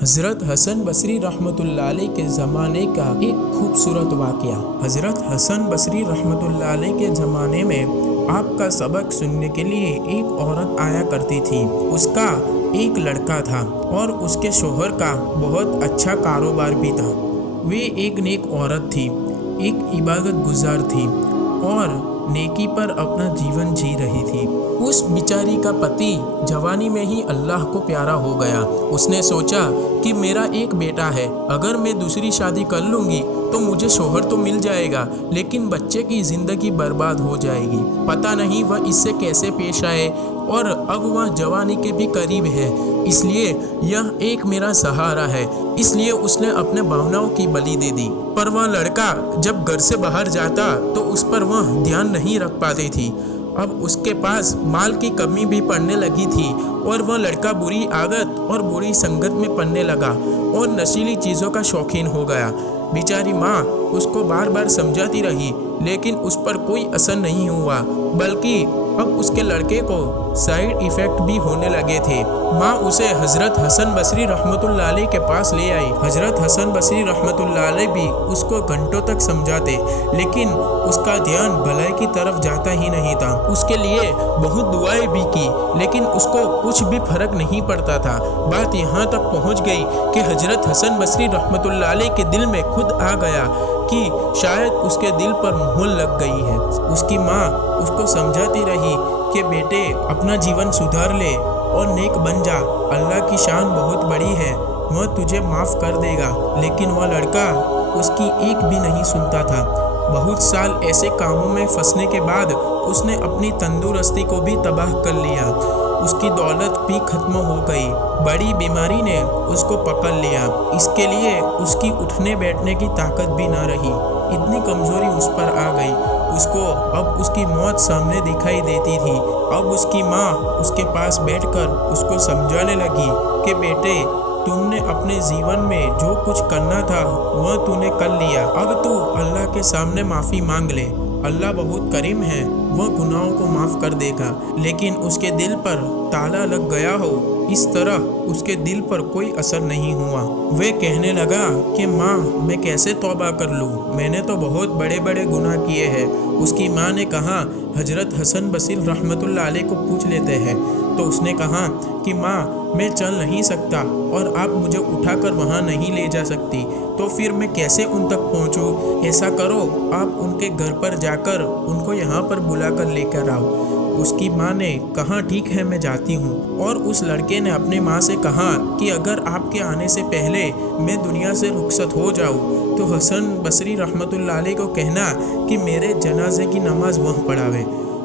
हज़रत हसन बसरी रहमतुल्लाह अलैह के ज़माने का एक खूबसूरत वाक़या। हज़रत हसन बसरी रहमतुल्लाह अलैह के ज़माने में आपका सबक सुनने के लिए एक औरत आया करती थी। उसका एक लड़का था और उसके शोहर का बहुत अच्छा कारोबार भी था। वे एक नेक औरत थी, एक इबादत गुजार थी और नेकी पर अपना जीवन जी रही थी। उस बिचारी का पति जवानी में ही अल्लाह को प्यारा हो गया। उसने सोचा कि मेरा एक बेटा है, अगर मैं दूसरी शादी कर लूँगी तो मुझे शोहर तो मिल जाएगा, लेकिन बच्चे की ज़िंदगी बर्बाद हो जाएगी। पता नहीं वह इससे कैसे पेश आए और अब वह जवानी के भी करीब है, इसलिए यह एक मेरा सहारा है। इसलिए उसने अपने भावनाओं की बलि दे दी। पर वह लड़का जब घर से बाहर जाता तो उस पर वह ध्यान नहीं रख पाती थी। अब उसके पास माल की कमी भी पड़ने लगी थी और वह लड़का बुरी आदत और बुरी संगत में पड़ने लगा और नशीली चीज़ों का शौकीन हो गया। बेचारी माँ उसको बार बार समझाती रही, लेकिन उस पर कोई असर नहीं हुआ, बल्कि अब उसके लड़के को साइड इफ़ेक्ट भी होने लगे थे। माँ उसे हज़रत हसन बसरी रहमतुल्लाह अलैह के पास ले आई। हज़रत हसन बसरी रहमतुल्लाह अलैह भी उसको घंटों तक समझाते, लेकिन उसका ध्यान भलाई की तरफ जाता ही नहीं था। उसके लिए बहुत दुआएं भी की, लेकिन उसको कुछ भी फर्क नहीं पड़ता था। बात यहाँ तक पहुँच गई कि हज़रत हसन बसरी रहमतुल्लाह अलैह के दिल में खुद आ गया कि शायद उसके दिल पर मोहर लग गई है। उसकी माँ उसको समझाती रही कि बेटे अपना जीवन सुधार ले और नेक बन जा, अल्लाह की शान बहुत बड़ी है, वह तुझे माफ़ कर देगा। लेकिन वह लड़का उसकी एक भी नहीं सुनता था। बहुत साल ऐसे कामों में फंसने के बाद उसने अपनी तंदुरुस्ती को भी तबाह कर लिया। उसकी दौलत भी खत्म हो गई। बड़ी बीमारी ने उसको पकड़ लिया। इसके लिए उसकी उठने बैठने की ताकत भी ना रही। इतनी कमज़ोरी उस पर आ गई, उसको अब उसकी मौत सामने दिखाई देती थी। अब उसकी माँ उसके पास बैठकर उसको समझाने लगी कि बेटे तुमने अपने जीवन में जो कुछ करना था वह तूने कर लिया, अब तू अल्लाह के सामने माफ़ी मांग ले। अल्लाह बहुत करीम है, वह गुनाहों को माफ़ कर देगा। लेकिन उसके दिल पर ताला लग गया हो, इस तरह उसके दिल पर कोई असर नहीं हुआ। वह कहने लगा कि माँ मैं कैसे तौबा कर लूँ, मैंने तो बहुत बड़े बड़े गुनाह किए हैं। उसकी माँ ने कहा हज़रत हसन बसरी रहमतुल्लाह अलैह को पूछ लेते हैं। तो उसने कहा कि माँ मैं चल नहीं सकता और आप मुझे उठाकर वहाँ नहीं ले जा सकती, तो फिर मैं कैसे उन तक पहुँचूँ? ऐसा करो आप उनके घर पर जाकर उनको यहाँ पर बुला कर लेकर आओ। उसकी माँ ने कहा ठीक है मैं जाती हूँ। और उस लड़के ने अपने माँ से कहा कि अगर आपके आने से पहले मैं दुनिया से रुखसत हो जाऊँ तो हसन बसरी रहमतुल्लाह अलैह को कहना कि मेरे जनाजे की नमाज वह पढ़ावे।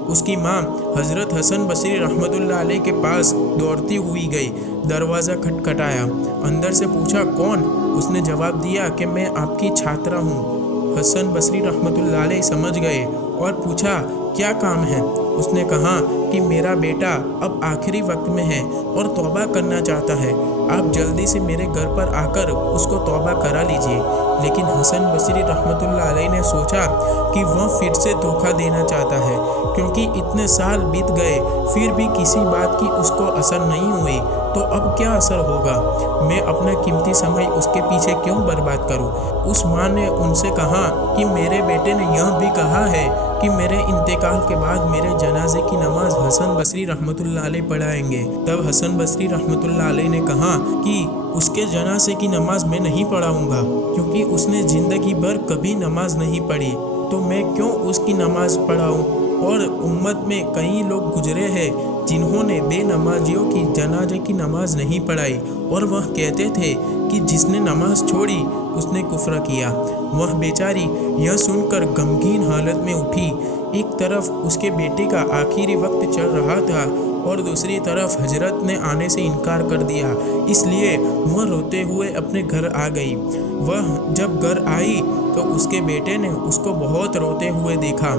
उसकी माँ हज़रत हसन बसरी रहमतुल्लाह अलैह के पास दौड़ती हुई गई। दरवाज़ा खटखटाया, अंदर से पूछा कौन? उसने जवाब दिया कि मैं आपकी छात्रा हूँ। हसन बसरी रहमतुल्लाह अलैह समझ गए और पूछा क्या काम है? उसने कहा कि मेरा बेटा अब आखिरी वक्त में है और तौबा करना चाहता है, आप जल्दी से मेरे घर पर आकर उसको तौबा करा लीजिए। लेकिन हसन बसरी रहमतुल्लाह अलैह ने सोचा कि वह फिर से धोखा देना चाहता है, क्योंकि इतने साल बीत गए फिर भी किसी बात की उसको असर नहीं हुई, तो अब क्या असर होगा? मैं अपना कीमती समय उसके पीछे क्यों बर्बाद करूं? उस माँ ने उनसे कहा कि मेरे बेटे ने यह भी कहा है कि मेरे इंतकाल के बाद मेरे जनाजे की नमाज हसन बसरी रहमतुल्लाह अलैह पढ़ाएंगे। तब हसन बसरी रहमतुल्लाह अलैह ने कहा कि उसके जनाजे की नमाज मैं नहीं पढ़ाऊँगा, क्योंकि उसने ज़िंदगी भर कभी नमाज नहीं पढ़ी, तो मैं क्यों उसकी नमाज पढ़ाऊँ? और उम्मत में कई लोग गुजरे हैं जिन्होंने बेनमाजियों की जनाजे की नमाज नहीं पढ़ाई और वह कहते थे कि जिसने नमाज छोड़ी उसने कुफ्र किया। वह बेचारी यह सुनकर गमगीन हालत में उठी। एक तरफ उसके बेटे का आखिरी वक्त चल रहा था और दूसरी तरफ हजरत ने आने से इनकार कर दिया, इसलिए वह रोते हुए अपने घर आ गई। वह जब घर आई तो उसके बेटे ने उसको बहुत रोते हुए देखा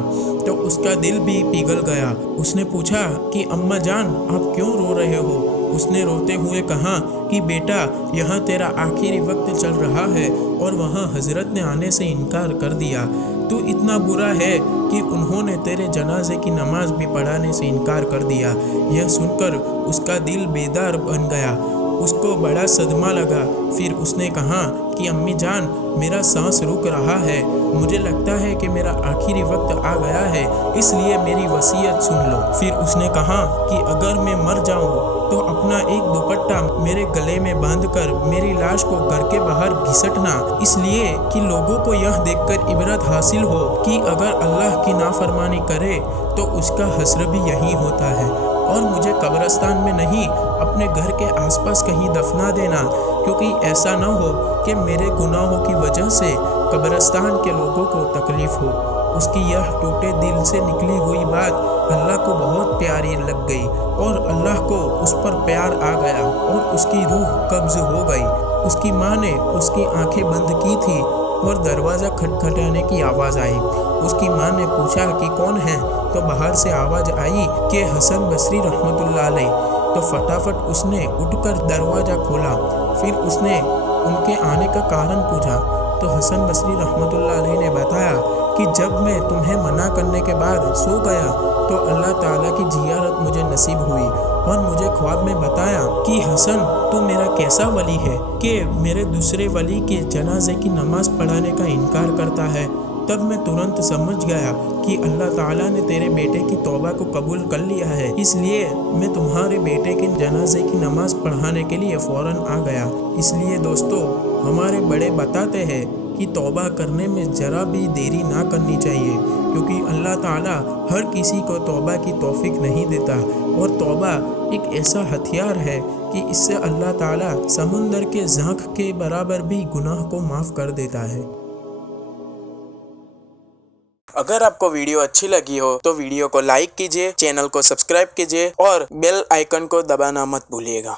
तो उसका दिल भी पिघल गया। उसने पूछा कि अम्मा अम्मा जान, आप क्यों रो रहे हो? उसने रोते हुए कहा कि बेटा, यहाँ तेरा आखिरी वक्त चल रहा है और वहाँ हजरत ने आने से इनकार कर दिया। तू इतना बुरा है कि उन्होंने तेरे जनाजे की नमाज भी पढ़ाने से इनकार कर दिया। यह सुनकर उसका दिल बेदार बन गया, उसको बड़ा सदमा लगा। फिर उसने कहा कि अम्मी जान, मेरा सांस रुक रहा है, मुझे लगता है कि मेरा आखिरी वक्त आ गया है, इसलिए मेरी वसीयत सुन लो। फिर उसने कहा कि अगर मैं मर जाऊं तो अपना एक दुपट्टा मेरे गले में बांधकर मेरी लाश को घर के बाहर घिसटना, इसलिए कि लोगों को यह देखकर इबरत हासिल हो कि अगर अल्लाह की नाफरमानी करे तो उसका हश्र भी यही होता है। और मुझे कब्रिस्तान में नहीं, अपने घर के आसपास कहीं दफना देना, क्योंकि ऐसा न हो कि मेरे गुनाहों की वजह से कब्रिस्तान के लोगों को तकलीफ हो। उसकी यह टूटे दिल से निकली हुई बात अल्लाह को बहुत प्यारी लग गई और अल्लाह को उस पर प्यार आ गया और उसकी रूह कब्ज हो गई। उसकी माँ ने उसकी आंखें बंद की थी और दरवाज़ा खटखटाने की आवाज़ आई। उसकी माँ ने पूछा कि कौन है, तो बाहर से आवाज़ आई कि हसन बसरी रहमतुल्लाह अलैह। तो फटाफट उसने उठकर दरवाज़ा खोला। फिर उसने उनके आने का कारण पूछा तो हसन बसरी रहमतुल्लाह अलैह ने बताया कि जब मैं तुम्हें मना करने के बाद सो गया तो अल्लाह ताला की जियारत मुझे नसीब हुई और मुझे ख्वाब में बताया कि हसन, तू मेरा कैसा वली है कि मेरे दूसरे वली के जनाजे की नमाज पढ़ाने का इनकार करता है। तब मैं तुरंत समझ गया कि अल्लाह ताला ने तेरे बेटे की तौबा को कबूल कर लिया है, इसलिए मैं तुम्हारे बेटे के जनाजे की नमाज पढ़ाने के लिए फ़ौरन आ गया। इसलिए दोस्तों, हमारे बड़े बताते हैं कि तौबा करने में ज़रा भी देरी ना करनी चाहिए, क्योंकि अल्लाह ताला हर किसी को तौबा की तौफीक नहीं देता। और तौबा एक ऐसा हथियार है कि इससे अल्लाह ताला समुंदर के झांक के बराबर भी गुनाह को माफ़ कर देता है। अगर आपको वीडियो अच्छी लगी हो तो वीडियो को लाइक कीजिए, चैनल को सब्सक्राइब कीजिए और बेल आइकन को दबाना मत भूलिएगा।